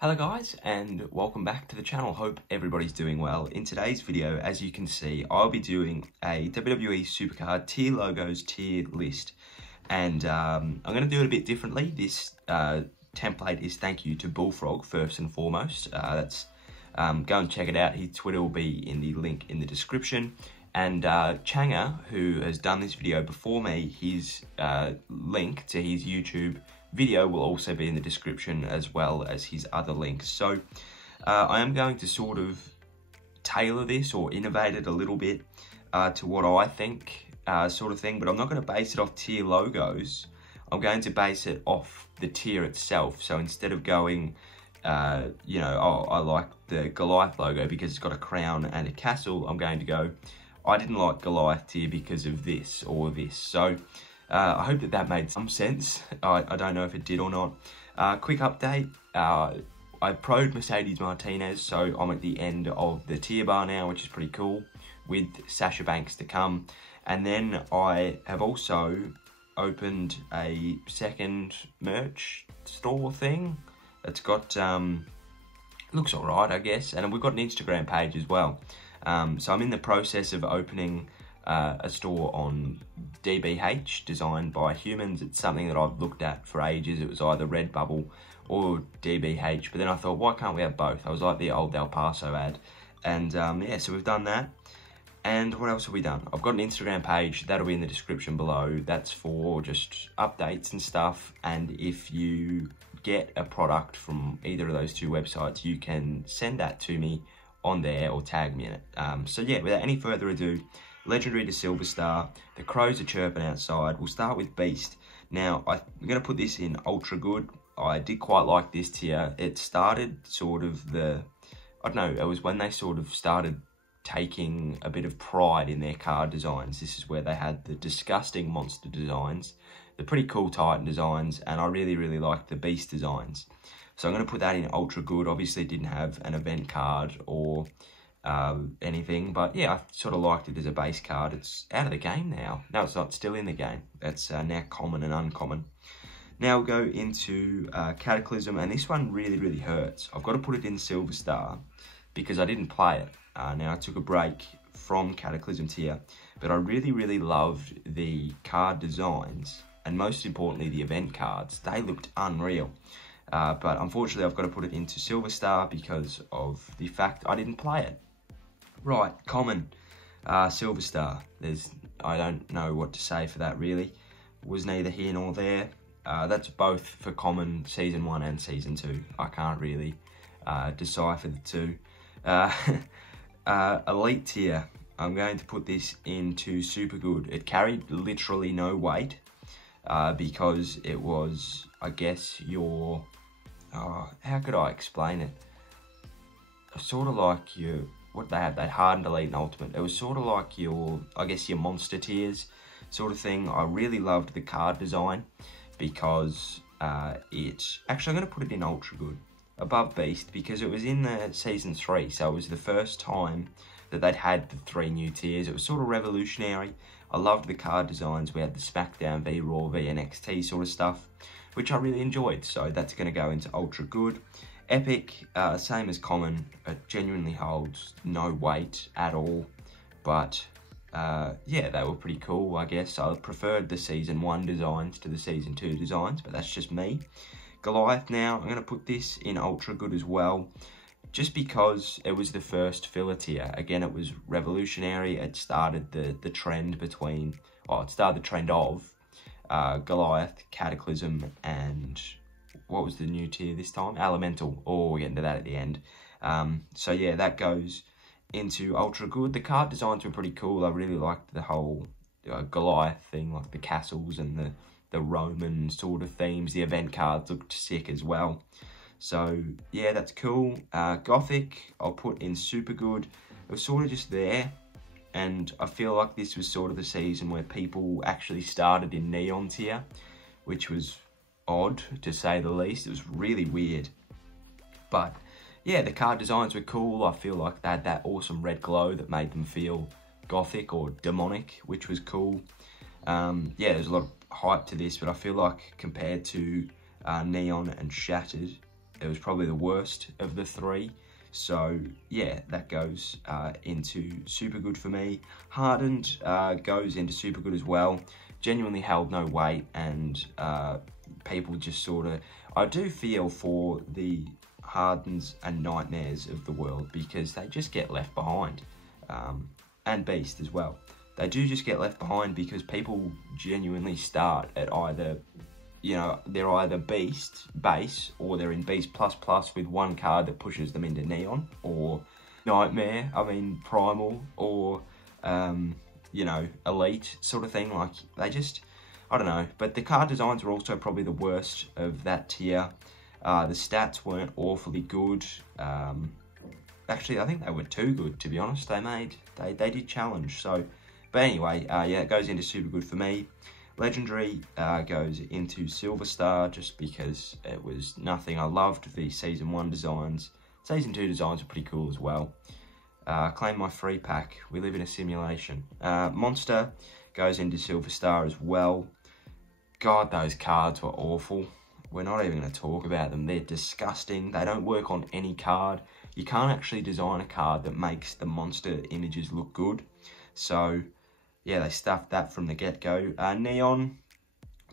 Hello guys, and welcome back to the channel. Hope everybody's doing well. In today's video, as you can see, I'll be doing a WWE SuperCard tier logos tier list. And I'm going to do it a bit differently. This template is thank you to Bullfrog first and foremost. Go and check it out. His Twitter will be in the link in the description. And CHANGA, who has done this video before me, his link to his YouTube video will also be in the description, as well as his other links. So I am going to sort of tailor this or innovate it a little bit to what I think sort of thing, but I'm not going to base it off tier logos. I'm going to base it off the tier itself. So instead of going, I like the Goliath logo because it's got a crown and a castle, I'm going to go, I didn't like Goliath tier because of this or this. So I hope that made some sense. I don't know if it did or not. Quick update. I pro'd Mercedes Martinez, so I'm at the end of the tier bar now, which is pretty cool, with Sasha Banks to come. And then I have also opened a second merch store thing. It's got, looks alright, I guess. And we've got an Instagram page as well. So I'm in the process of opening a store on DBH, designed by humans. It's something that I've looked at for ages. It was either Redbubble or DBH, but then I thought, why can't we have both? I was like the old El Paso ad. And yeah, so we've done that. And what else have we done? I've got an Instagram page, that'll be in the description below. That's for just updates and stuff. And if you get a product from either of those two websites, you can send that to me on there or tag me in it. So yeah, without any further ado, Legendary to Silver Star, the crows are chirping outside. We'll start with Beast. Now, I'm going to put this in Ultra Good. I did quite like this tier. It started sort of I don't know, it was when they sort of started taking a bit of pride in their card designs. This is where they had the disgusting monster designs, the pretty cool Titan designs, and I really, really liked the Beast designs. So I'm going to put that in Ultra Good. Obviously, it didn't have an event card or anything, but yeah, I sort of liked it as a base card. It's out of the game now. No, it's not, still in the game. It's now common and uncommon. Now we'll go into Cataclysm, and this one really, really hurts. I've got to put it in Silver Star because I didn't play it. Now I took a break from Cataclysm tier, but I really, really loved the card designs, and most importantly, the event cards. They looked unreal. But unfortunately, I've got to put it into Silver Star because of the fact I didn't play it. Right, common, Silver Star. I don't know what to say for that, really. Was neither here nor there. That's both for common Season 1 and Season 2. I can't really decipher the two. Elite tier. I'm going to put this into Super Good. It carried literally no weight because it was, I guess, your... how could I explain it? Sort of like what they had, they hardened Elite and Ultimate. It was sort of like your, I guess, your monster tiers sort of thing. I really loved the card design because actually I'm going to put it in Ultra Good above Beast because it was in the Season 3, so it was the first time that they'd had the 3 new tiers. It was sort of revolutionary. I loved the card designs. We had the SmackDown v Raw v NXT sort of stuff, which I really enjoyed, so that's going to go into Ultra Good. Epic, same as common. It genuinely holds no weight at all, but yeah, they were pretty cool, I guess. I preferred the Season 1 designs to the Season 2 designs, but that's just me. Goliath now, I'm going to put this in Ultra Good as well, just because it was the first filler tier. Again, it was revolutionary. It started the trend between, well, it started the trend of Goliath, Cataclysm, and what was the new tier this time? Elemental. Oh, we'll get into that at the end. So yeah, that goes into Ultra Good. The card designs were pretty cool. I really liked the whole Goliath thing, like the castles and the Roman sort of themes. The event cards looked sick as well. So yeah, that's cool. Gothic, I'll put in Super Good. It was sort of just there. And I feel like this was sort of the season where people actually started in Neon tier, which was odd, to say the least. It was really weird. But yeah, the card designs were cool. I feel like they had that awesome red glow that made them feel gothic or demonic, which was cool. Yeah, there's a lot of hype to this, but I feel like compared to Neon and Shattered, It was probably the worst of the three. So yeah, that goes into super good for me. Hardened goes into super good as well. Genuinely held no weight, and people just sort of, I do feel for the Hardens and Nightmares of the world, because they just get left behind, and Beast as well. They do just get left behind because people genuinely start at either, you know, they're either Beast base, or they're in Beast plus plus with one card that pushes them into Neon, or Nightmare, I mean Primal, or you know, Elite sort of thing. Like, they just, I don't know. But the card designs were also probably the worst of that tier. The stats weren't awfully good. Actually, I think they were too good, to be honest. They did challenge. So, but anyway, yeah, it goes into super good for me. Legendary goes into Silver Star, just because it was nothing. I loved the Season 1 designs. Season 2 designs were pretty cool as well. Claim my free pack. We live in a simulation. Monster goes into Silver Star as well. God, those cards were awful. We're not even going to talk about them. They're disgusting. They don't work on any card. You can't actually design a card that makes the monster images look good. So, yeah, they stuffed that from the get-go. Neon,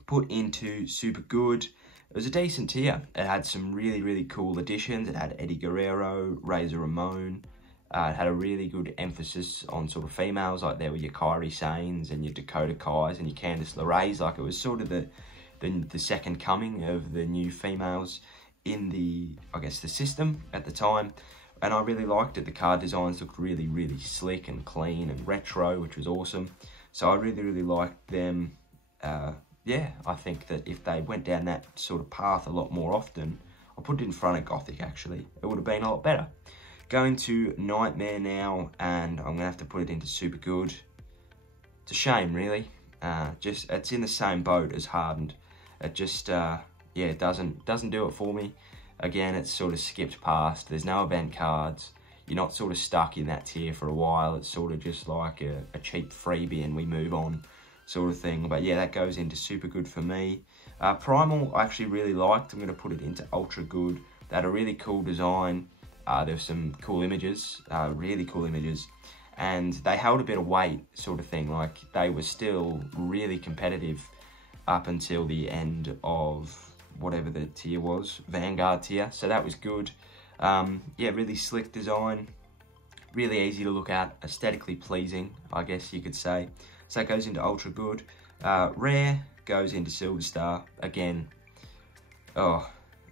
put into super good. It was a decent tier. It had some really, really cool additions. It had Eddie Guerrero, Razor Ramon. It had a really good emphasis on sort of females, like there were your Kairi Sanes and your Dakota Kais and your Candice LeRae's. Like, it was sort of the second coming of the new females in the, I guess, the system at the time. And I really liked it. The card designs looked really, really slick and clean and retro, which was awesome. So I really, really liked them. Yeah, I think that if they went down that sort of path a lot more often, I'll put it in front of Gothic, actually. It would have been a lot better. Going to Nightmare now, and I'm going to have to put it into super good. It's a shame, really. Just, it's in the same boat as Hardened. It just, yeah, it doesn't do it for me. Again, it's sort of skipped past. There's no event cards. You're not sort of stuck in that tier for a while. It's sort of just like a cheap freebie and we move on sort of thing. But yeah, that goes into super good for me. Primal, I actually really liked. I'm going to put it into ultra good. They had a really cool design. There's some cool images, really cool images, and they held a bit of weight sort of thing. Like, they were still really competitive up until the end of whatever the tier was, Vanguard tier, so that was good. Yeah, really slick design, really easy to look at, aesthetically pleasing, I guess you could say. So that goes into ultra good. Rare goes into Silver Star. Again, oh,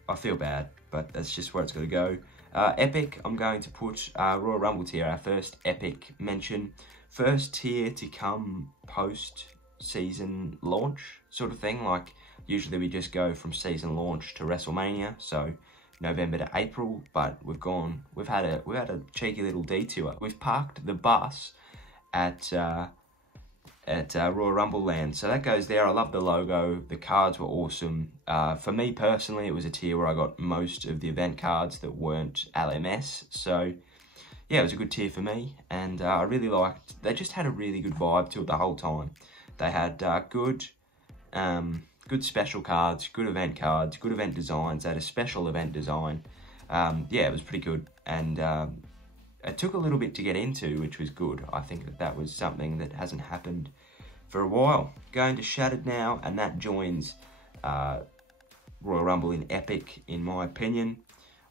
I feel bad, but that's just where it's going to go. Epic, I'm going to put Royal Rumble tier, our first Epic mention. First tier to come post-season launch sort of thing. Like, usually we just go from season launch to WrestleMania, so November to April, but we've had a cheeky little detour. We've parked the bus at Royal Rumble Land, so that goes there. I love the logo. The cards were awesome. For me personally, it was a tier where I got most of the event cards that weren't LMS, so yeah, it was a good tier for me, and I really liked, they just had a really good vibe to it the whole time. They had good special cards, good event cards, good event designs. They had a special event design. Yeah, it was pretty good, and it took a little bit to get into, which was good. I think that was something that hasn't happened for a while. Going to Shattered now, and that joins Royal Rumble in Epic, in my opinion.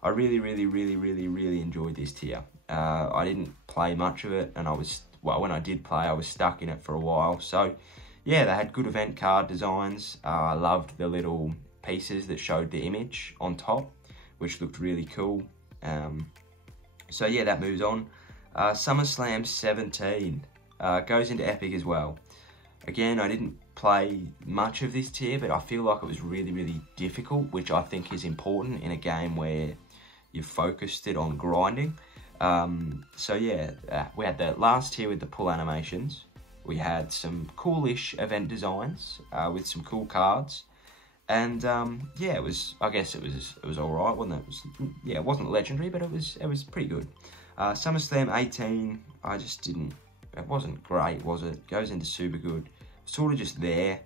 I really, really, really, really, really enjoyed this tier. I didn't play much of it, and when I did play, I was stuck in it for a while. So yeah, they had good event card designs. I loved the little pieces that showed the image on top, which looked really cool. So yeah, that moves on. SummerSlam 17 goes into Epic as well. Again, I didn't play much of this tier, but I feel like it was really, really difficult, which I think is important in a game where you've focused it on grinding. So yeah, we had the last tier with the pull animations. We had some coolish event designs with some cool cards. And yeah, I guess it was all right, wasn't it? Yeah, it wasn't legendary, but it was pretty good. SummerSlam 18, it wasn't great, was it? Goes into super good. Sort of just there.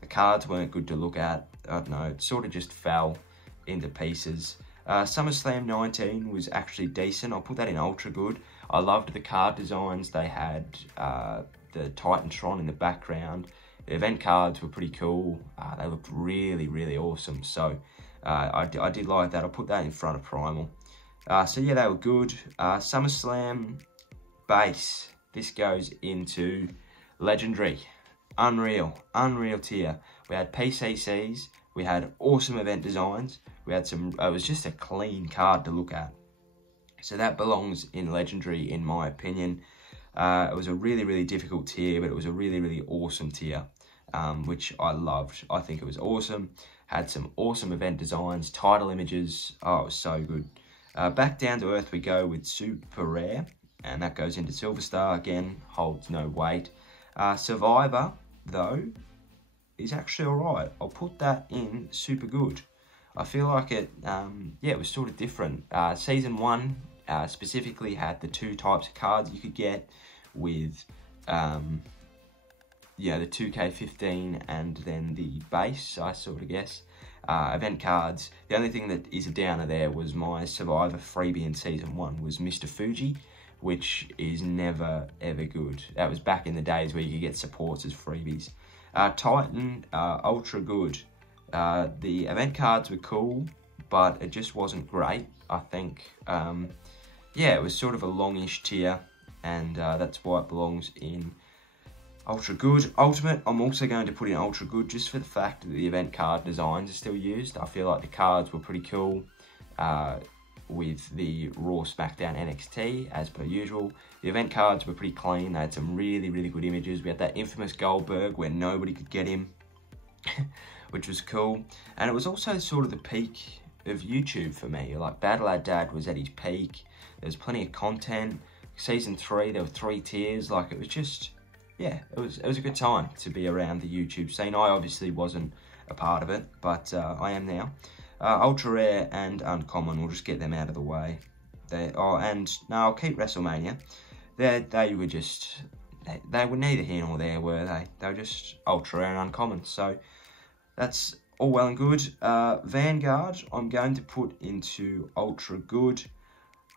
The cards weren't good to look at. I don't know, it sort of just fell into pieces. SummerSlam 19 was actually decent. I'll put that in ultra good. I loved the card designs. They had the Titantron in the background. The event cards were pretty cool. They looked really, really awesome. So I did like that. I'll put that in front of Primal. So yeah, they were good. SummerSlam base. This goes into Legendary. Unreal tier. We had PCCs. We had awesome event designs. We had some, it was just a clean card to look at. So that belongs in Legendary, in my opinion. It was a really, really difficult tier, but it was a really, really awesome tier, which I loved. I think it was awesome. Had some awesome event designs, title images. Oh, it was so good. Back down to earth we go with Super Rare, and that goes into Silver Star. Again, holds no weight. Survivor, though, is actually alright. I'll put that in super good. I feel like it, yeah, it was sort of different. Season 1 specifically had the 2 types of cards you could get with, yeah, the 2K15 and then the base, I sort of guess. Event cards, the only thing that is a downer there was my Survivor freebie in Season 1 was Mr. Fuji, which is never, ever good. That was back in the days where you could get supports as freebies. Titan, ultra good. The event cards were cool, but it just wasn't great, I think. Yeah, it was sort of a longish tier, and that's why it belongs in ultra good. Ultimate, I'm also going to put in ultra good just for the fact that the event card designs are still used. I feel like the cards were pretty cool with the Raw, SmackDown, NXT, as per usual. The event cards were pretty clean. They had some really, really good images. We had that infamous Goldberg where nobody could get him, which was cool. And it was also sort of the peak of YouTube for me. Like, Bad Lad Dad was at his peak. There was plenty of content. Season 3, there were 3 tiers. Like, it was just, yeah, it was a good time to be around the YouTube scene. I obviously wasn't a part of it, but I am now. Ultra Rare and Uncommon, we'll just get them out of the way. And no, I'll keep WrestleMania. They were just, they were neither here nor there, were they? They were just Ultra Rare and Uncommon. So that's all well and good. Vanguard, I'm going to put into Ultra Good.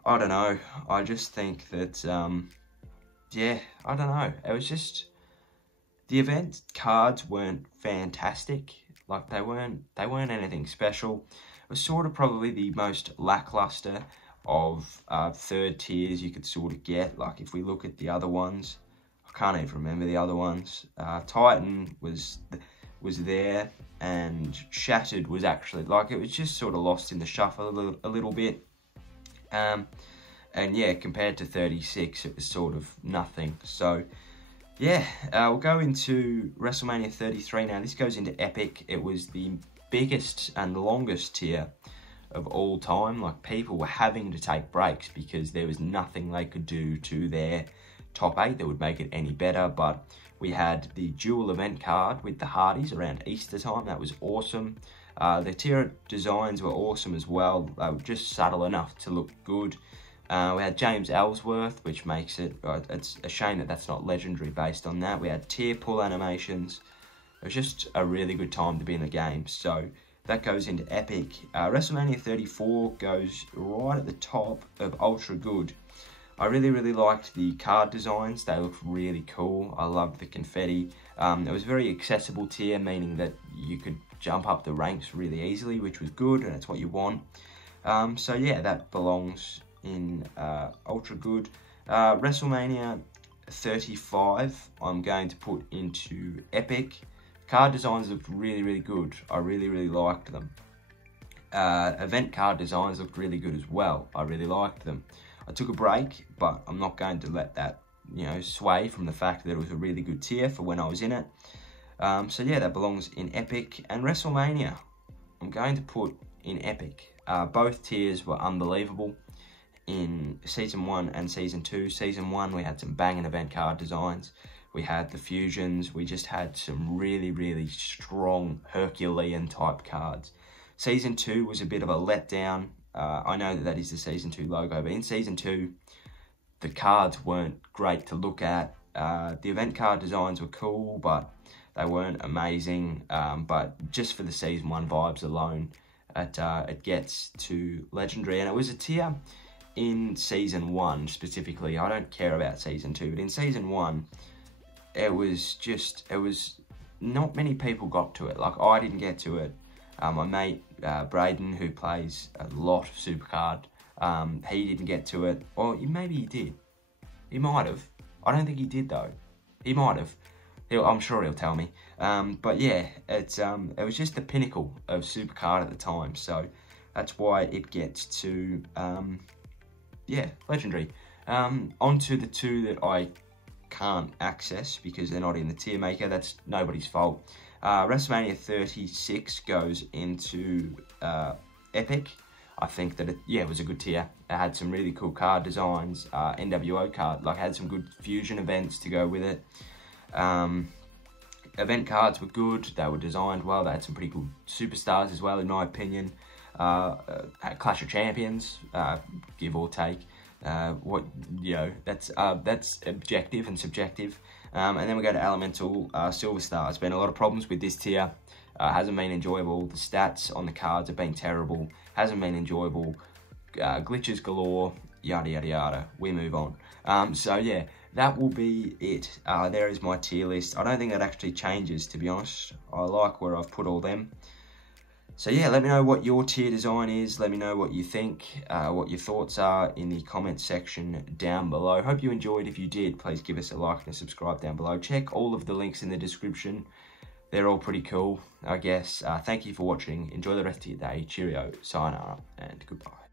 I don't know. I just think that, yeah, I don't know. It was just, the event cards weren't fantastic. Like, they weren't anything special. It was sort of probably the most lackluster of 3rd tiers you could sort of get. Like, if we look at the other ones, I can't even remember the other ones. Titan was there, and Shattered was actually, like, it was just sort of lost in the shuffle a little bit. And yeah, compared to 36, it was sort of nothing. So yeah, we'll go into WrestleMania 33 now. This goes into Epic. It was the biggest and longest tier of all time. Like, people were having to take breaks because there was nothing they could do to their top 8 that would make it any better. But we had the dual event card with the Hardys around Easter time. That was awesome. The tier designs were awesome as well. They were just subtle enough to look good. We had James Ellsworth, which makes it, it's a shame that that's not Legendary based on that. We had tier pull animations. It was just a really good time to be in the game. So that goes into Epic. WrestleMania 34 goes right at the top of Ultra Good. I really, really liked the card designs. They looked really cool. I loved the confetti. It was a very accessible tier, meaning that you could jump up the ranks really easily, which was good, and it's what you want. So yeah, that belongs in Ultra Good. WrestleMania 35, I'm going to put into Epic. Card designs looked really, really good. I really, really liked them. Event card designs looked really good as well. I really liked them. I took a break, but I'm not going to let that, you know, sway from the fact that it was a really good tier for when I was in it. So yeah, that belongs in Epic. And WrestleMania, I'm going to put in Epic. Both tiers were unbelievable in Season 1 and Season 2. Season 1, we had some banging event card designs. We had the fusions. We just had some really, really strong Herculean type cards. Season 2 was a bit of a letdown. I know that is the Season 2 logo, but in Season 2, the cards weren't great to look at. The event card designs were cool, but they weren't amazing. But just for the Season 1 vibes alone, it gets to Legendary. And it was a tier in Season 1 specifically. I don't care about Season 2, but in Season 1, it was not many people got to it. Like, I didn't get to it. My mate, Braden, who plays a lot of SuperCard, he didn't get to it. Or maybe he did. He might have. I don't think he did, though. He might have. I'm sure he'll tell me. But yeah, it was just the pinnacle of SuperCard at the time. So that's why it gets to, yeah, Legendary. Onto the two that I can't access because they're not in the tier maker. That's nobody's fault. WrestleMania 36 goes into Epic. I think that it was a good tier. It had some really cool card designs. NWO card, like, had some good fusion events to go with it. Event cards were good. They were designed well. They had some pretty good superstars as well, in my opinion. Clash of Champions, give or take. That's objective and subjective. And then we go to Elemental Silver Star. There's been a lot of problems with this tier. Hasn't been enjoyable. The stats on the cards have been terrible. Hasn't been enjoyable. Glitches galore. Yada yada yada. We move on. So yeah, that will be it. There is my tier list. I don't think that actually changes, to be honest. I like where I've put all them. So yeah, let me know what your tier design is. Let me know what you think, what your thoughts are in the comment section down below. Hope you enjoyed. If you did, please give us a like and a subscribe down below. Check all of the links in the description. They're all pretty cool, I guess. Thank you for watching. Enjoy the rest of your day. Cheerio, sayonara, and goodbye.